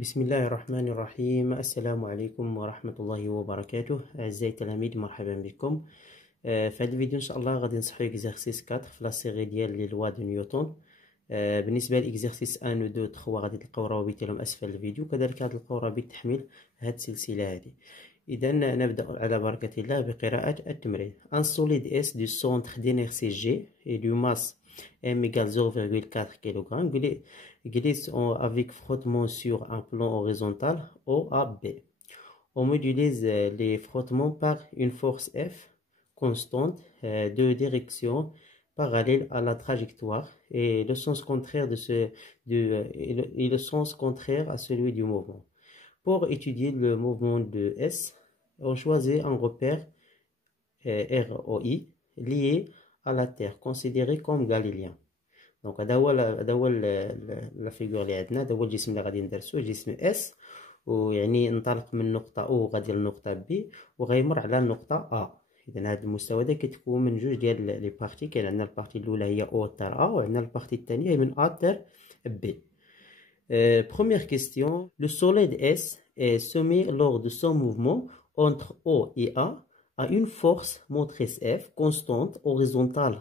بسم الله الرحمن الرحيم. السلام عليكم ورحمة الله وبركاته. أعزائي التلاميذ، مرحبا بكم. في هذا الفيديو إن شاء الله غادي نصحو إكزارسيس 4 في لا سيري ديال لي لوا دو نيوتن. بالنسبة لإكزارسيس 1 و 2 و 3 غادي تلقاو روابط ديالهم أسفل الفيديو، كذلك غادي تلقاو رابط تحميل هاد السلسلة هادي. إذا نبدأ على بركة الله بقراءة التمرين. Un solide S du centre d'inertie G et du masse M égale 0,4 kg glisse avec frottement sur un plan horizontal OAB. On modulise les frottements par une force F constante de direction parallèle à la trajectoire et le sens contraire le sens contraire à celui du mouvement. Pour étudier le mouvement de S, on choisit un repère ROI lié à la Terre, considéré comme galiléen. دونك هذا هو لا فيغور اللي عندنا. هذا هو الجسم اللي غادي ندرسوه، جسم اس، ويعني انطلق من نقطه او غادي للنقطه بي وغيمر على النقطه ا. اذا هذا المستوى هذا كيتكون من جوج ديال لي بارتي. كاين عندنا البارتي الاولى هي او تاع ا، وعندنا البارتي الثانيه هي من ا تاع بي. Première question, le solide S est semé lors de son mouvement entre O et A à une force motrice F constante horizontale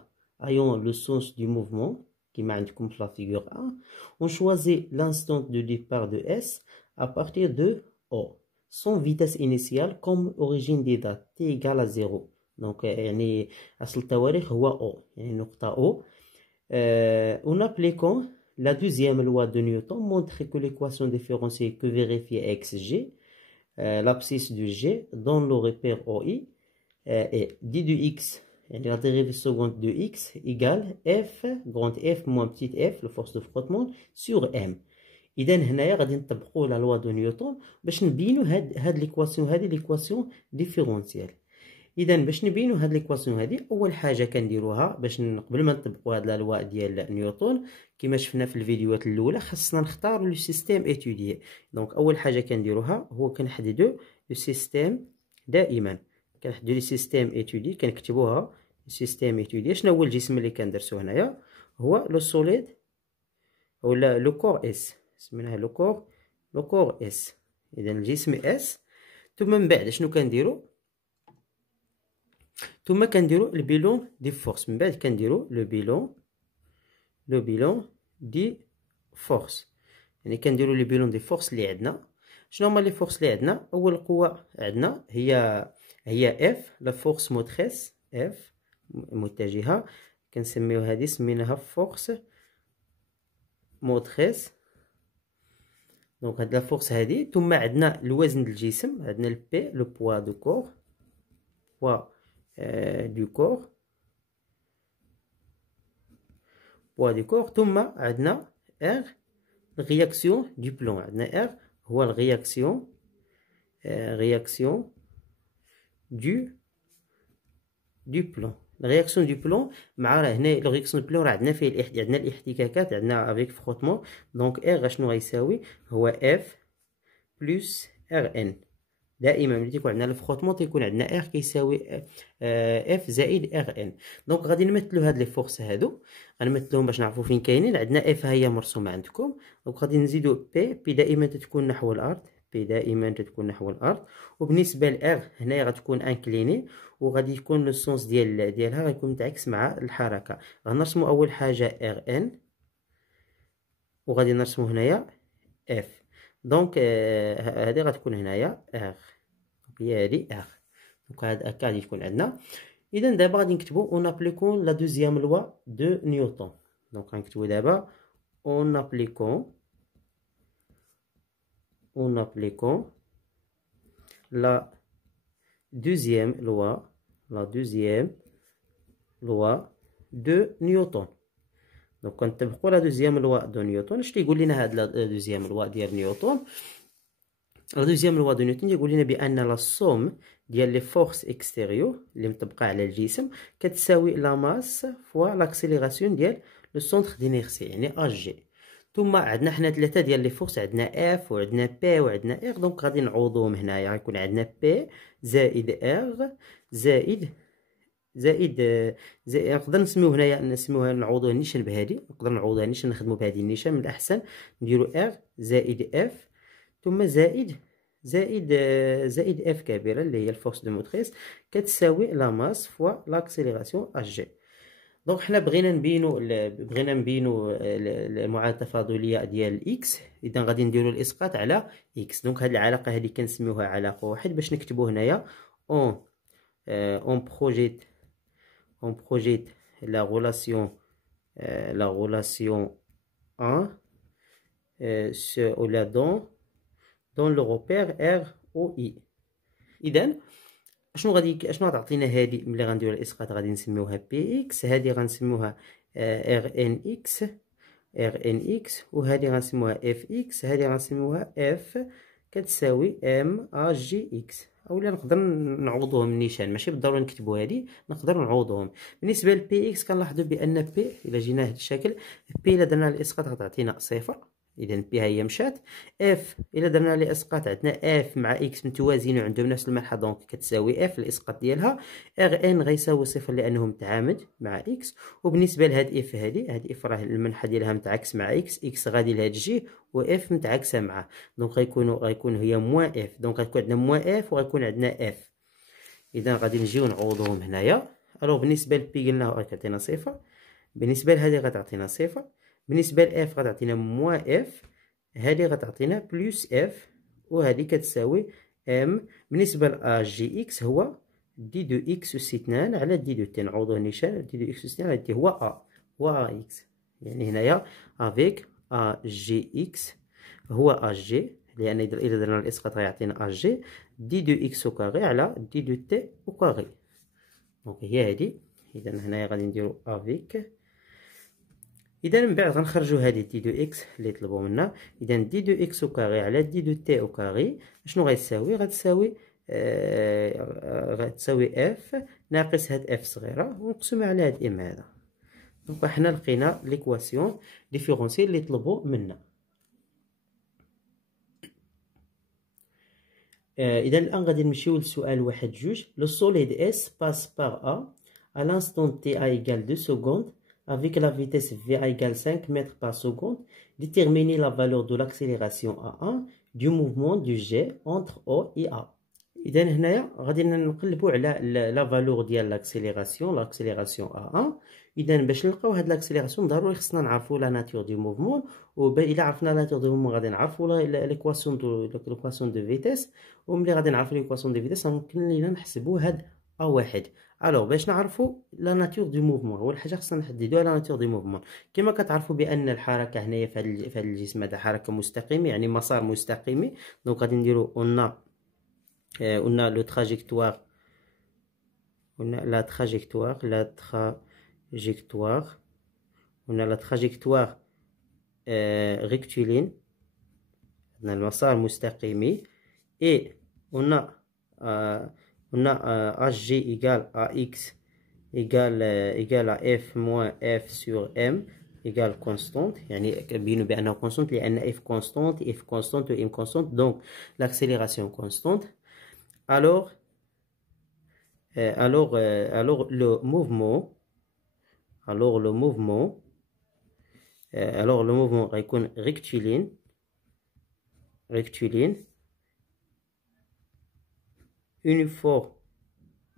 ayant le sens du mouvement qui m'a indiqué la figure 1. On choisit l'instant de départ de S à partir de O. Son vitesse initiale comme origine des dates t égale à 0. Donc يعني أصل التواريخ هو O، يعني نقطة O. En appliquant la deuxième loi de Newton montre que l'équation différentielle que vérifier xg, l'abscisse de G dans le repère OI est d de x, la dérivée seconde de x égale f grande f moins petite f, la force de frottement, sur m. إذا هنايا غادي نطبقوا لا لوا دو نيوتن باش نبينوا هاد ليكواسيون هادي ليكواسيون ديفيرونسيال. إذا باش نبينوا هاد ليكواسيون هادي أول حاجة كنديروها باش قبل ما نطبقوا هاد لا لوا ديال نيوتن كما شفنا في الفيديوهات الأولى خاصنا نختار لو سيستيم إتوديي. دونك أول حاجة كنديروها هو كنحددو لو سيستيم. دائما كنحددو لو سيستيم إتوديي، كنكتبوها سيستيم إتوديي. شنو هو الجسم اللي كندرسو هنايا؟ هو لو سوليد ولا لو كور اس، سميناه لو كور اس. إذا الجسم اس. ثم من بعد شنو كنديرو؟ ثم كنديرو البيلون دي فورس. من بعد كنديرو لو بيلون دي فورس، يعني كنديرو لي بيلون دي فورس اللي عندنا. شنو هما لي فورس اللي عندنا؟ اول قوه عندنا هي اف، لا فورس موتريس اف متجهه، كنسميو هذه سميناها فورس موتريس. دونك هاد لا فورس هادي. ثم عندنا الوزن ديال الجسم، عندنا البي لو بوا دو كور، بوا du corps. poids du corps. ثم عندنا R réaction du plan. عندنا R هو الرياكسيون du plan. الرياكسيون دو بلون مع هنا الرياكسيون دو بلون راه عندنا فيه عندنا الاحتكاكات، عندنا افيك فروتمون. دونك R شنو غيساوي؟ هو F بلس RN. دائما ملي تيكون عندنا الفروتمون تيكون عندنا ار كيساوي اف زائد ار ان. دونك غادي نمثلوا هاد لي فورس هادو، غنمثلوهم باش نعرفوا فين كاينين. عندنا اف ها هي مرسومه عندكم. دونك غادي نزيدوا بي دائما تتكون نحو الارض، بي دائما تتكون نحو الارض. وبالنسبه لار هنايا غتكون انكليني، وغادي يكون لو سونس ديالها غيكون متعكس مع الحركه. غنرسموا اول حاجه ار ان، وغادي نرسموا هنايا اف. دونك هذه غتكون هنايا ار، هي هادي ار. دونك هكا غادي تكون عندنا. اذا دابا غادي نكتبو اون ابليكون لا دوزيام لوا دو نيوتن. دونك غنكتبو دابا اون ابليكون لا دوزيام لوا دو نيوتن. دونك كنطبقوا لا دوزيام لوا دو نيوتن. اش تيقول لنا هاد لا دوزيام لوا ديال نيوتن؟ لا دوزيام لوا دو نيوتن يقول لنا بان لا سوم ديال لي فورس اكستيريور اللي مطبقه على الجسم كتساوي لا ماس فوا لاكسيليراسيون ديال لو سونتر دينيرسي، يعني اج جي. ثم عندنا حنا ثلاثه ديال لي فورس، عندنا اف وعندنا بي وعندنا ار. دونك غادي نعوضوهم هنايا. غيكون عندنا بي زائد ار زائد نقدر نسميوه هنايا، نعوضوه النيشان بهادي، نقدر نعوضوها النيشان، نخدمو بهادي النيشان من الاحسن. نديرو ار زائد اف ثم زائد اف كبيرة اللي هي الفورس دو موتريس كتساوي لا ماس فوا لاكسيليراسيون اش جي. دونك حنا بغينا نبينو المعادله التفاضليه ديال الاكس. اذا غادي نديرو الاسقاط على اكس. دونك هاد العلاقه هادي كنسميوها علاقه واحد باش نكتبو هنايا on projette la relation 1 ou la dans le repère R ou I. اذا اشنو غتعطينا هادي ملي غنديرو الاسقاط؟ غادي نسميوها بي اكس، هادي غنسميوها ار ان اكس، وهادي غنسميوها اف اكس، هادي غنسميوها اف كتساوي ام ا جي اكس. اولا نقدر نعوضوهم النيشان، ماشي بالضروري نكتبو هادي، نقدر نعوضوهم. بالنسبه لبي اكس كنلاحظوا بان بي الا جينا هاد الشكل، بي الا درنا الاسقاط غتعطينا صفر، اذا بي ها هي مشات. اف الا درنا لي اسقاط عندنا اف مع اكس متوازيين وعندهم نفس المنحى، دونك كتساوي اف الاسقاط ديالها. ار ان غيساوي صفر لانه متعامد مع اكس. وبالنسبه لهاد اف هاد اف راه المنحى ديالها متعاكس مع اكس، اكس غادي لهاد جي واف متعاكسه معاه، دونك غيكون هي موان اف. دونك غيكون عندنا موان اف وغيكون عندنا اف. اذا غادي نجيو نعوضوهم هنايا. الوغ بالنسبه لبي قلنا غتعطينا صفر، بالنسبه لهادي غتعطينا صفر، بالنسبه لاف غتعطينا موان اف، هذه غتعطينا بلس اف، وهذه كتساوي ام. بالنسبه ل جي اكس هو دي دو اكس اس 2 على دي دو تي، نعوضوه النيشان، دي دو اكس اس 2 على دي هو هو اكس. يعني هنايا افيك جي اكس هو جي، لان اذا درنا الاسقاط غيعطينا جي دي دو اكس او كاري على دي دو تي او كاري. دونك هي هذه. اذا هنايا غادي نديرو افيك. اذا من بعد غنخرجوا هذه دي دو اكس اللي طلبوا منا. اذا دي دو اكس او كاري على دي دو تي او كاري شنو غتساوي؟ غتساوي اف ناقص هاد اف صغيره ونقسمها على هاد ام هذا. دونك حنا لقينا ليكواسيون ديفيرونسيال اللي طلبوا منا. اذا الان غادي نمشيو للسؤال واحد جوج. لو سوليد اس باس بار ا à l'instant t a égale 2 secondes avec la vitesse v égale 5 mètres par seconde. Déterminer la valeur de l'accélération A1 du mouvement du G entre O et A. إذا هنايا غادي نقلبوا على لا فالور ديال لاكسيليراسيون A1. إذا باش نلقاو هاد لاكسيليراسيون ضروري خصنا نعرفوا لا ناتور دو موفمون، إلا عرفنا لا ناتور دو موفمون غادي نعرفوا ليكواسيون دو فيتيس، وملي غادي نعرفوا ليكواسيون دو فيتيس ممكن لينا نحسبوا هاد A1. الوغ باش نعرفوا لا ناتور دو موفمون اول حاجه خصنا نحددوا لا ناتور دو موفمون. كما كتعرفوا بان الحركه هنايا في هذا الجسم هذا حركه مستقيمه، يعني مسار مستقيمي. دونك غادي نديروا قلنا لو تراجيكتوار، قلنا لا تراجيكتوار قلنا لا تراجيكتوار ريكتيلين، عندنا المسار مستقيمي. اي قلنا اش جي ايكال ا اكس ايكال اف موان اف سور ام ايكال كونستونت، يعني كنبينو بانه كونستونت لان اف كونستونت و ام كونستونت، دونك لاكسيليراسيون كونستونت. alors le mouvement غيكون rectiligne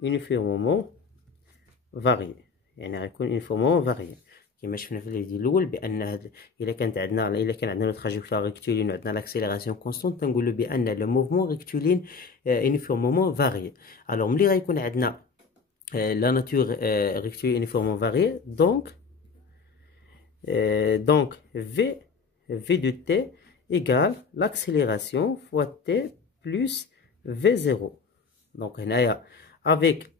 uniformément varié، يعني غيكون uniformément varié كما شفنا في الفيديو الاول بان الا كان عندنا لو تراجيكتوار ريكتيلين وعندنا لاكسيليراسيون كونستونت تنقولوا بان لو موفمون ريكتيلين يونيفورمومون فاريي. الوغ ملي غيكون عندنا لا ناتور ريكتيلين يونيفورمومون فاريي، دونك في دو تي ايكال لاكسيليراسيون فوا تي بلس في زيرو. دونك هنايا افيك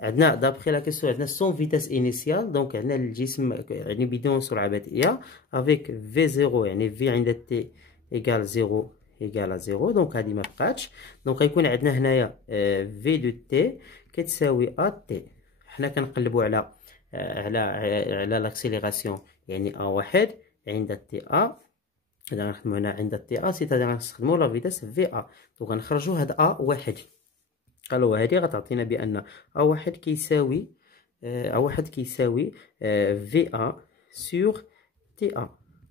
عندنا دابخي لا كيسيون عندنا سون فيتاس انيسيال، دونك عندنا الجسم يعني بدون سرعه بدئيه افيك في زيرو، يعني في عند تي ايكال زيرو ايكال زيرو، دونك هادي ما بقاتش. دونك غيكون عندنا هنايا في دو تي كتساوي ا تي. حنا كنقلبوا على لاكسيليراسيون يعني ا واحد عند تي ا. اذا غنخدموا هنا عند تي ا سيتادير غنستخدموا لا فيتاس في ا، دونك غنخرجوا هاد ا واحد. الوغ هادي غتعطينا بان ا واحد كيساوي في ا سور تي ا،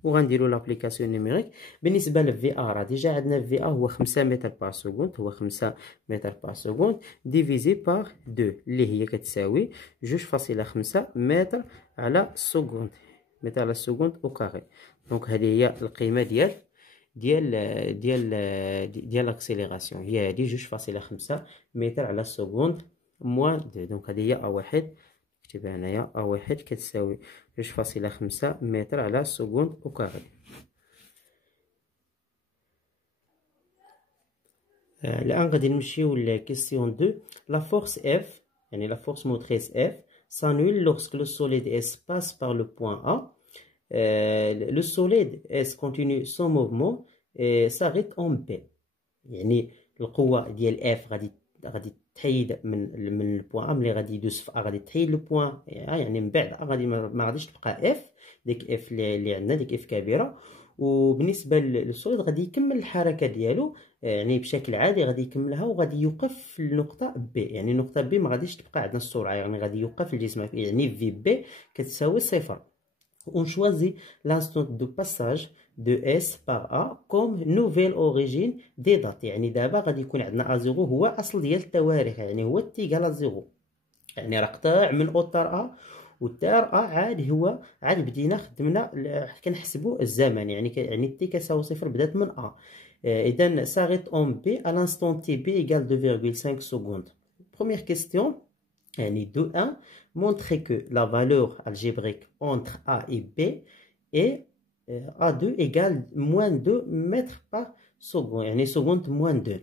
وغنديرو لابليكاسيون نيميريك. بالنسبه لفي ا راه ديجا عندنا في ا هو 5 متر بار سكوند، هو 5 متر بار سكوند ديفيزي بار 2 اللي هي كتساوي 2.5 متر على السكوند، متر على السكوند او كاري. دونك هذه هي القيمه ديال لاكسيليراسيون، هي هذه 2.5 متر على السكوند موان 2. دونك هذه هي ا واحد، نكتبها هنايا ا واحد كتساوي 2.5 متر على السكوند او كاري. الآن غادي نمشيو لكيستيون 2. لا فورس اف، يعني لا فورس موتريس اف s'annule lorsque le solide S passe par le point A. Le solide S continue son mouvement et s'arrête en B. يعني القوة ديال اف غادي تحيد من البوان ا، ملي غادي يدوز في ا غادي تحيد لو بوان ا، يعني من بعد غادي ما غاديش تبقى اف، ديك اف اللي عندنا ديك اف كبيرة. وبالنسبة للسوليد غادي يكمل الحركة ديالو، يعني بشكل عادي غادي يكملها وغادي يوقف في النقطة بي. يعني النقطة بي ما غاديش تبقى عندنا السرعة، يعني غادي يوقف الجسم، يعني في بي كتساوي صفر. On choisit l'instant de passage de S par A comme nouvelle origine des dates. يعني دابا غادي يكون عندنا A0 هو أصل ديال التواريخ، يعني هو تيكال A0، يعني راه قطع من أوتار A والتار A عاد هو عاد بدينا خدمنا كنحسبوا الزمن، يعني تي كتساوي صفر بدات من A. إذا s'arrête en B à l'instant t b égale 2,5 secondes. Première question. يعني 2.1 montrer que la valeur algébrique entre A et B est A2 égale moins 2 mètres par seconde، يعني seconde moins 2.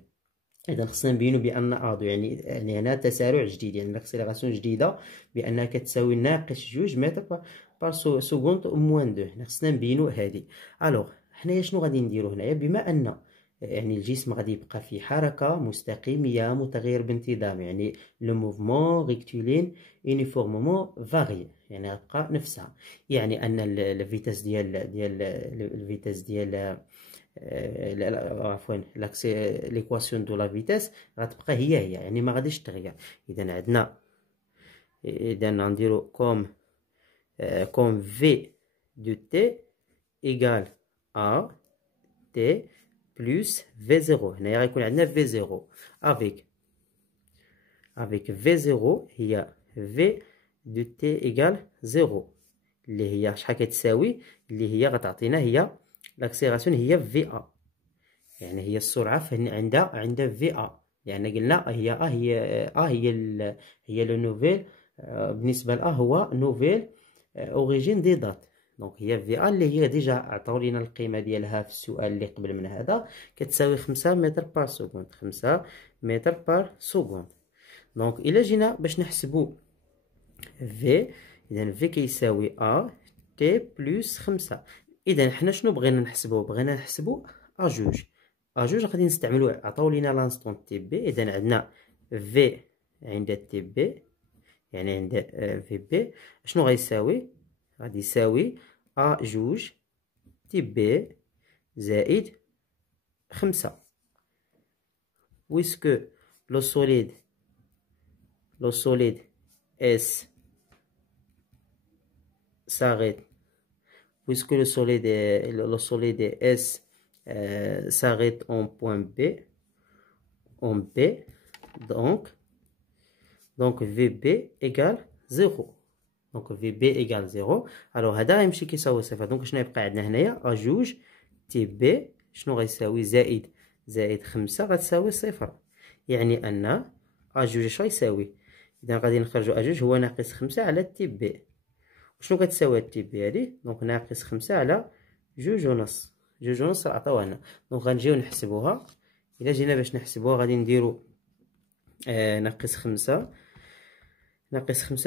إذا خصنا نبينو بأن A2 يعني هنا تسارع جديد، يعني لاكسيليراسيون جديدة بأنها كتساوي ناقص 2 متر بار سكوند موان 2. هنا خصنا نبينو هادي. ألوغ حنايا شنو غادي نديرو هنايا؟ بما أن يعني الجسم غادي يبقى في حركة مستقيمة متغير بانتظام، يعني لو موفمون ريكتيلين يونيفورمومون فاري، يعني غتبقى نفسها، يعني أن الفيتاس ديال عفوا ليكواسيون دو لا فيتاس غتبقى هي يعني ما غاديش تغير. إذا عندنا غنديرو كوم في دو تي إيكال أ تي بلس في زيرو. هنايا غيكون عندنا في زيرو افيك في زيرو هي في دو تي ايكال زيرو، اللي هي شحال كتساوي، اللي هي غتعطينا هي لاكسيليراسيون هي في ا، يعني هي السرعه عندها في ا، يعني قلنا هي لو نوفيل بالنسبه لأ هو نوفيل اوريجين دي دات. دونك هي في ا اللي هي ديجا عطاو لينا القيمه ديالها في السؤال اللي قبل من هذا، كتساوي 5 متر بار سكوند، 5 متر بار سكوند. دونك الا جينا باش نحسبو في، اذا في كيساوي ا تي بلس 5. اذا حنا شنو بغينا نحسبو؟ بغينا نحسبو ا جوج غادي نستعملو، عطاو لينا لانستون تي بي. اذا عندنا في عند تي بي، يعني عند في بي شنو غيساوي؟ غادي يساوي ا جوج تي بي زائد 5، puisque le solide S s'arrête, puisque le solide S s'arrête en point B, donc VB égale 0. دونك في بي ايكال 0. الوغ هذا غيمشي كيساوي صفر. دونك شنو يبقى عندنا هنايا؟ ا جوج تي بي شنو غيساوي؟ زائد 5 غتساوي صفر، يعني ان ا جوج اش غيساوي؟ اذا غادي نخرجو ا جوج هو ناقص 5 على تي بي. وشنو كتساوي تي بي هادي؟ دونك ناقص 5 على جوج ونص، جوج ونص راه عطاوها لنا. دونك غنجيو نحسبوها. الا جينا باش نحسبوها غادي نديرو ناقص 5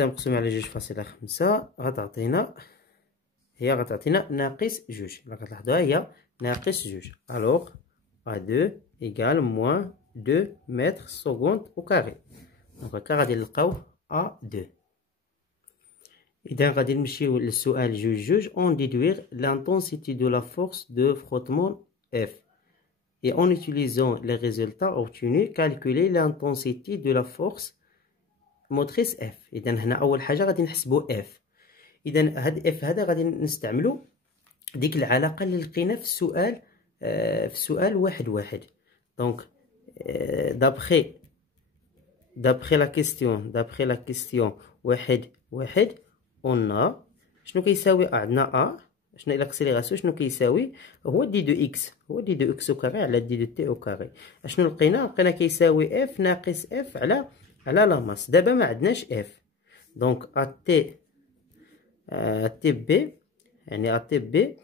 مقسوم على 2.5 غتعطينا ناقص 2. غتلاحظوها هي ناقص 2. الوغ A2 إيكال موان 2 متر سكوند أو كاري. دونك هكا غادي نلقاو A2. إذا غادي نمشيو للسؤال جوج. On déduire l'intensité de la force de frottement F et en utilisant les résultats obtenus calculer l'intensité de la force موتريس اف. اذا هنا اول حاجه غادي نحسبوا اف. اذا هاد اف هذا غادي نستعملو ديك العلاقه اللي لقينا في السؤال، في السؤال 1-1. دونك دابخي لا كيستيون 1-1 اون ا شنو كيساوي عندنا شنو الاكسيليراسيون شنو كيساوي؟ هو دي دو اكس، هو دي دو اكس او كاري على دي دو تي او كاري. شنو لقينا كيساوي اف ناقص اف على لا ماس. دابا ما عندناش اف، دونك تي بي يعني تي بي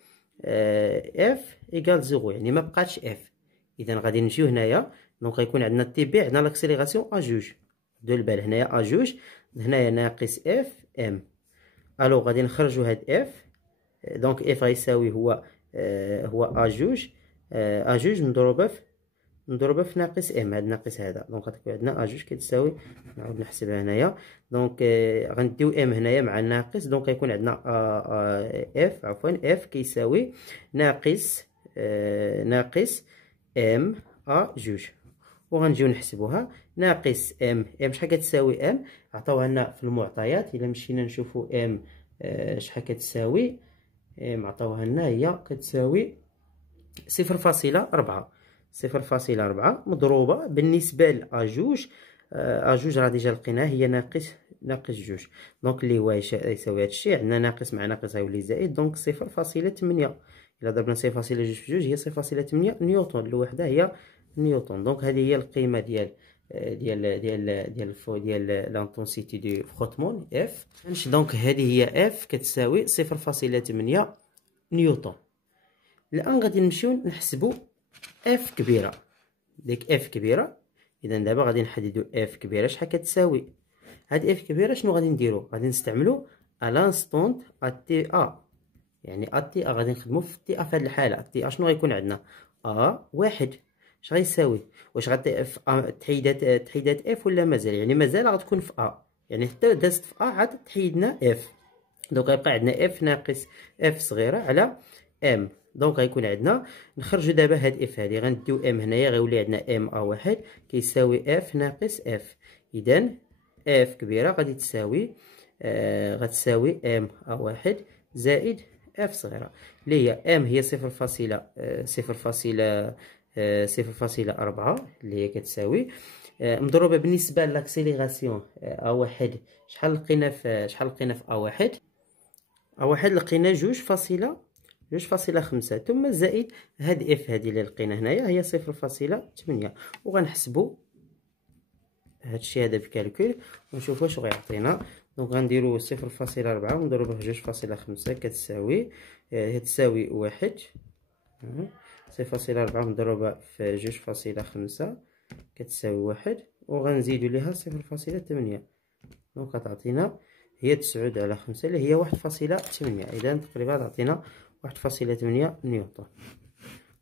اف ايكال 0، يعني ما بقاتش اف. اذا غادي نمشيو هنايا، دونك غيكون عندنا تي بي، عندنا لاكسيليراسيون ا2 دو البال هنايا ا2، هنايا ناقص اف ام. الو غادي نخرجوا هاد اف، دونك اف غيساوي هو ا2 مضروبه في ناقص ام، هاد ناقص هذا، دونك غتكون عندنا ا2 كتساوي، نعاود نحسبها هنايا، دونك غنديو ام هنايا مع الناقص، دونك غيكون عندنا اف كيساوي ناقص ام ا2، وغنجيو نحسبوها. ناقص ام شحال كتساوي؟ ام عطاوها لنا في المعطيات، الا مشينا نشوفو ام شحال كتساوي، ام عطاوها لنا هي كتساوي 0.4 مضروبه بالنسبه ل ا2. ا2 راه ديجا لقيناها هي ناقص 2، دونك اللي هو يساوي هادشي، عندنا ناقص مع ناقص غيولي زائد، دونك 0.8. الا ضربنا 0.2 في 2 هي 0.8 نيوتن، الوحده هي نيوتن. دونك هذه هي القيمه ديال لانتونسيتي دو فروتمون اف. دونك هذه هي اف كتساوي 0.8 نيوتن. الان غادي نمشيو نحسبوا اف كبيره، ديك اف كبيره. اذا دابا غادي نحددوا اف كبيره شحال كتساوي. هاد اف كبيره شنو غادي نديرو؟ غادي نستعملوا الانستونت تي يعني تي غادي نخدموا في تي في هاد الحاله. تي شنو غيكون عندنا؟ واحد اش غيساوي؟ واش تحيدات اف ولا مازال؟ يعني مازال غتكون في يعني حتى دازت في عاد تحيدنا اف، دونك غيبقى عندنا اف ناقص اف صغيره على ام. دونك غيكون عندنا نخرجوا دابا هاد اف هادي، غنديو ام هنايا غيولي عندنا ام ا1 كيساوي اف ناقص اف. اذا اف كبيره غادي تساوي غتساوي ام ا1 زائد اف صغيره، اللي هي ام هي 0.4 اللي هي كتساوي مضروبه بالنسبه لاكسيليراسيون ا1. شحال لقينا في ا1 لقينا 2.5 ثم زائد هاد اف هادي اللي لقينا هنايا هي 0.8. وغنحسبوا هادشي هذا بكالكول ونشوفوا واش غيعطينا. دونك غنديروا 0.4 ونضربوه في 2.5 كتساوي تساوي 1. 0.4 مضروبه في 2.5 كتساوي 1، وغنزيدوا ليها 0.8، دونك غتعطينا هي 9/5 اللي هي 1.8. اذا تقريبا تعطينا 1.8 نيوتن.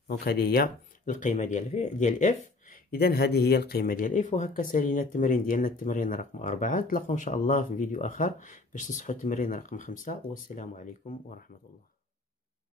دونك هذه هي القيمه ديال اف. اذا هذه هي القيمه ديال اف. وهكا سالينا التمرين ديالنا، التمرين رقم 4. نتلاقاو ان شاء الله في فيديو اخر باش نصحوا التمرين رقم 5. والسلام عليكم ورحمه الله.